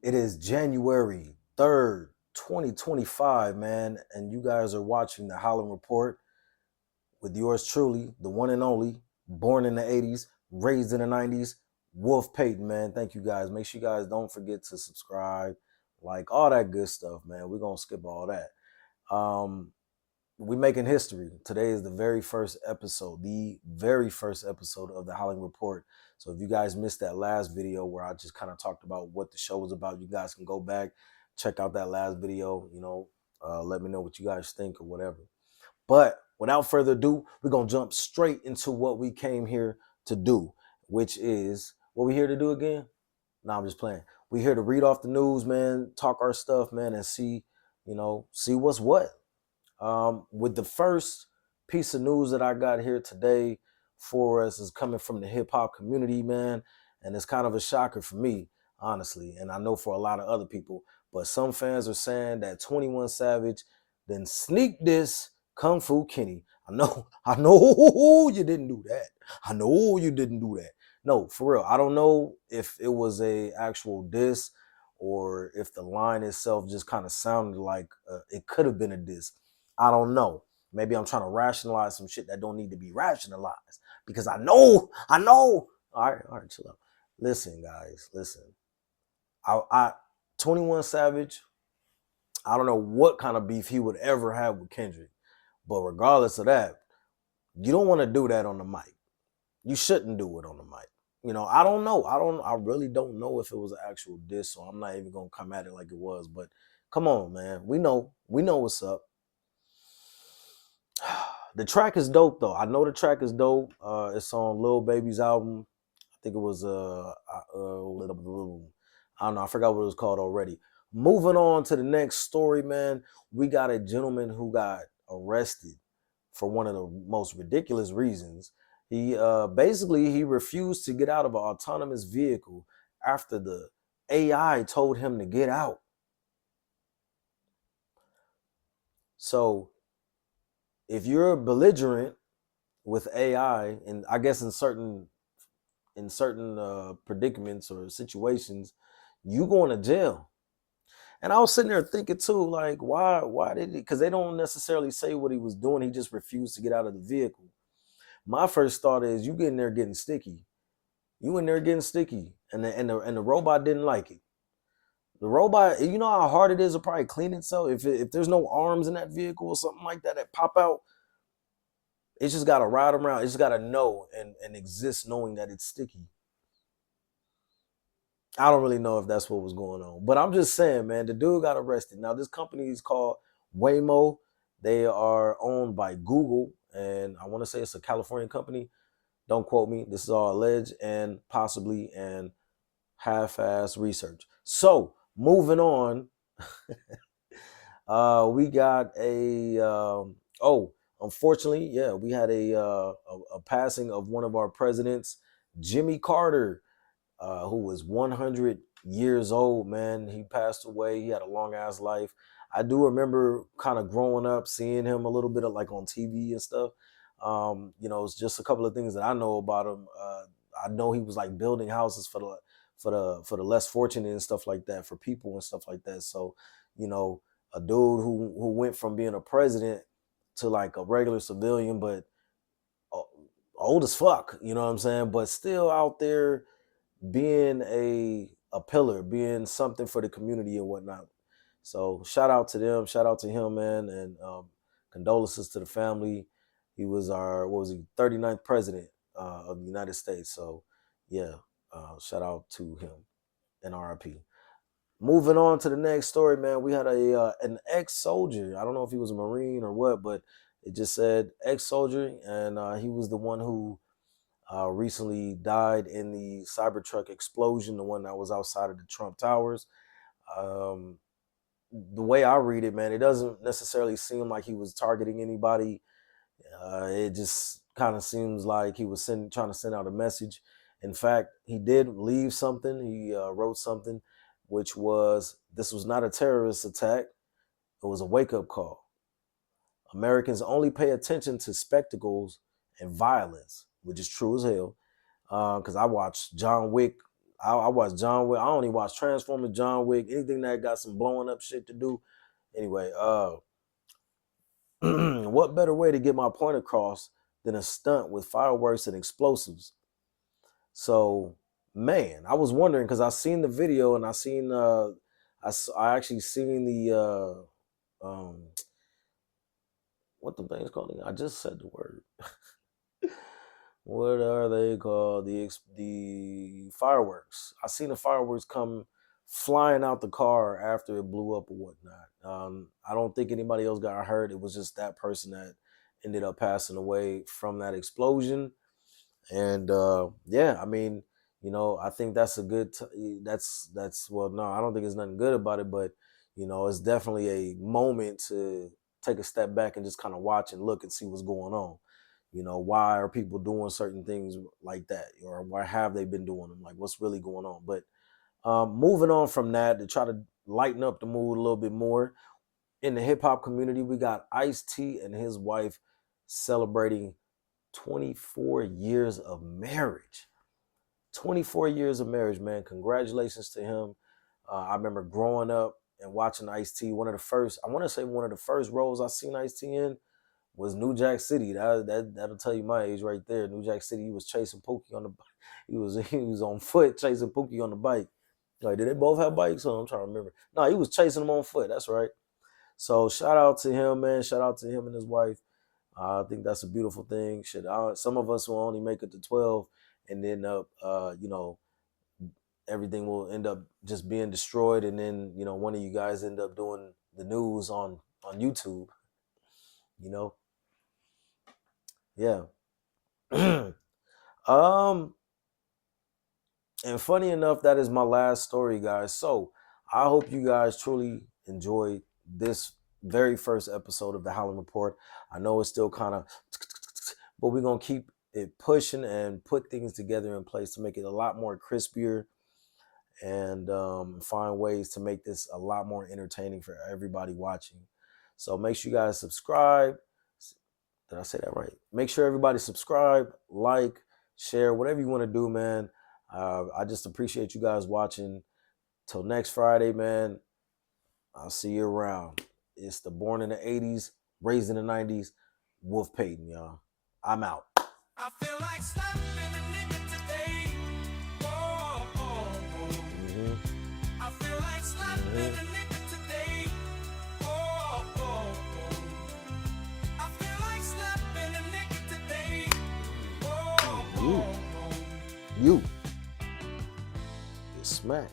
It is January 3rd, 2025, man, and you guys are watching the Howling Report with yours truly, the one and only, born in the 80s, raised in the 90s, Wolf Payton, man. Thank you guys. Make sure you guys don't forget to subscribe, like all that good stuff, man. We're going to skip all that. Um, we making history. Today is the very first episode of the Howling Report. So if you guys missed that last video where I just kind of talked about what the show was about, you guys can go back, check out that last video, let me know what you guys think or whatever. But without further ado, we're going to jump straight into what we came here to do, which is what we here to do again? No, I'm just playing. We here to read off the news, man, talk our stuff, man, and see what's what. With the first piece of news that I got here today for us is coming from the hip hop community, man. And it's kind of a shocker for me, honestly. And I know for a lot of other people. But some fans are saying that 21 Savage then sneak this Kung Fu Kenny. I know you didn't do that. I know you didn't do that. No, for real. I don't know if it was a actual diss or if the line itself just kind of sounded like it could have been a diss. I don't know. Maybe I'm trying to rationalize some shit that don't need to be rationalized because I know. All right, chill out. Listen, guys, listen. I 21 Savage, I don't know what kind of beef he would ever have with Kendrick. But regardless of that, you don't want to do that on the mic. You shouldn't do it on the mic. I don't know. I really don't know if it was an actual diss, so I'm not even gonna come at it like it was. But come on, man. We know what's up. The track is dope though. I know the track is dope. It's on Lil Baby's album. I think it was I don't know. I forgot what it was called already. Moving on to the next story, man. We got a gentleman who got arrested for one of the most ridiculous reasons. He basically he refused to get out of an autonomous vehicle after the AI told him to get out. So if you're belligerent with AI, and I guess in certain predicaments or situations, you going to jail. And I was sitting there thinking too, like, why did he? Because they don't necessarily say what he was doing. He just refused to get out of the vehicle. My first thought is, you getting there getting sticky. You in there getting sticky, and the robot didn't like it. The robot, you know how hard it is to probably clean itself. If there's no arms in that vehicle or something like that that pop out, it's just got to ride around. It's just got to know and exist knowing that it's sticky. I don't really know if that's what was going on, but I'm just saying, man, the dude got arrested. Now, this company is called Waymo. They are owned by Google, and I want to say it's a California company. Don't quote me. This is all alleged and possibly and half-ass research. So, moving on, we got oh, unfortunately, yeah, we had a passing of one of our presidents, Jimmy Carter, who was 100 years old, man. He passed away. He had a long ass life. I do remember kind of growing up, seeing him a little bit of like on TV and stuff. It's just a couple of things that I know about him. I know he was like building houses for the less fortunate and stuff like that, for people and stuff like that. So, you know, a dude who went from being a president to like a regular civilian, but old as fuck, you know what I'm saying? But still out there being a pillar, being something for the community and whatnot. So shout out to them, shout out to him, man, and condolences to the family. He was our 39th president of the United States. So yeah, shout out to him and RIP. Moving on to the next story, man. We had an ex-soldier. I don't know if he was a Marine or what, but it just said ex-soldier, and he was the one who recently died in the Cybertruck explosion, the one that was outside of the Trump Towers. Um, the way I read it, man, it doesn't necessarily seem like he was targeting anybody. It just kind of seems like he was trying to send out a message. In fact, he did leave something. He wrote something, which was, "This was not a terrorist attack. It was a wake-up call. Americans only pay attention to spectacles and violence," which is true as hell. Because I watched John Wick. I watch John Wick. I only watch Transformers, John Wick, anything that got some blowing up shit to do. Anyway, what better way to get my point across than a stunt with fireworks and explosives? So, man, I was wondering because I seen the video and I seen I actually seen the what the thing's called again? I just said the word. What are they called? The fireworks. I seen the fireworks come flying out the car after it blew up or whatnot. I don't think anybody else got hurt. It was just that person that ended up passing away from that explosion. And yeah, I mean, I think that's a good. That's well, no, I don't think there's nothing good about it, but it's definitely a moment to take a step back and just kind of watch and look and see what's going on. Why are people doing certain things like that, or why have they been doing them? Like, what's really going on? But moving on from that to try to lighten up the mood a little bit more in the hip hop community, we got Ice-T and his wife celebrating 24 years of marriage. 24 years of marriage, man. Congratulations to him. I remember growing up and watching Ice-T. One of the first roles I seen Ice-T in was New Jack City. That'll tell you my age right there. New Jack City, he was chasing Pookie on the he was on foot chasing Pookie on the bike. Like, did they both have bikes? I'm trying to remember. No, he was chasing him on foot. That's right. So shout out to him, man. Shout out to him and his wife. I think that's a beautiful thing. Some of us will only make it to 12, and then everything will end up just being destroyed, and then one of you guys end up doing the news on YouTube. Yeah. um, and funny enough, that is my last story, guys. So I hope you guys truly enjoyed this very first episode of the Howling Report. I know it's still kind of, but we're gonna keep it pushing and put things together in place to make it a lot more crispier and find ways to make this a lot more entertaining for everybody watching. So make sure you guys subscribe. Did I say that right? Make sure everybody subscribe, like, share, whatever you want to do, man. I just appreciate you guys watching. Till next Friday, man. I'll see you around. It's the born in the 80s, raised in the 90s, Wolf Payton, y'all. I'm out. I feel like slapping a nigga today. Oh, oh, oh. Mm-hmm. I feel like slapping a nigga today. Oh, oh, oh. I feel like slapping a nigga today. Oh, oh, oh. You. Get smacked.